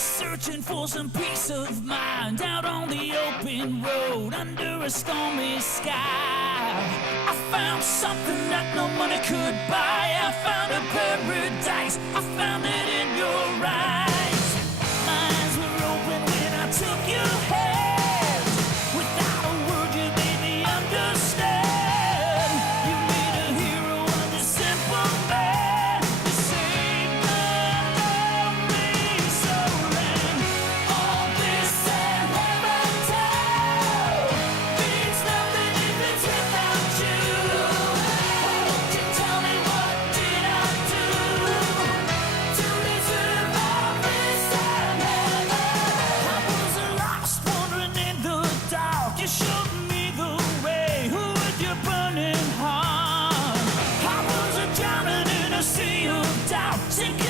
Searching for some peace of mind out on the open road under a stormy sky. I found something that no money could buy. I found a paradise. I found it in your eyes. My eyes were open when I took your hand. Without a word you made me understand. You made a hero of a simple man. You saved my lonely soul. And all this and heaven too means nothing if it's without you. Won't you tell me what did I do to deserve all this and heaven? I was lost, wandering in the dark. You showed me the way. Who with your burning heart? I was a drowning in a sea of doubt, sinking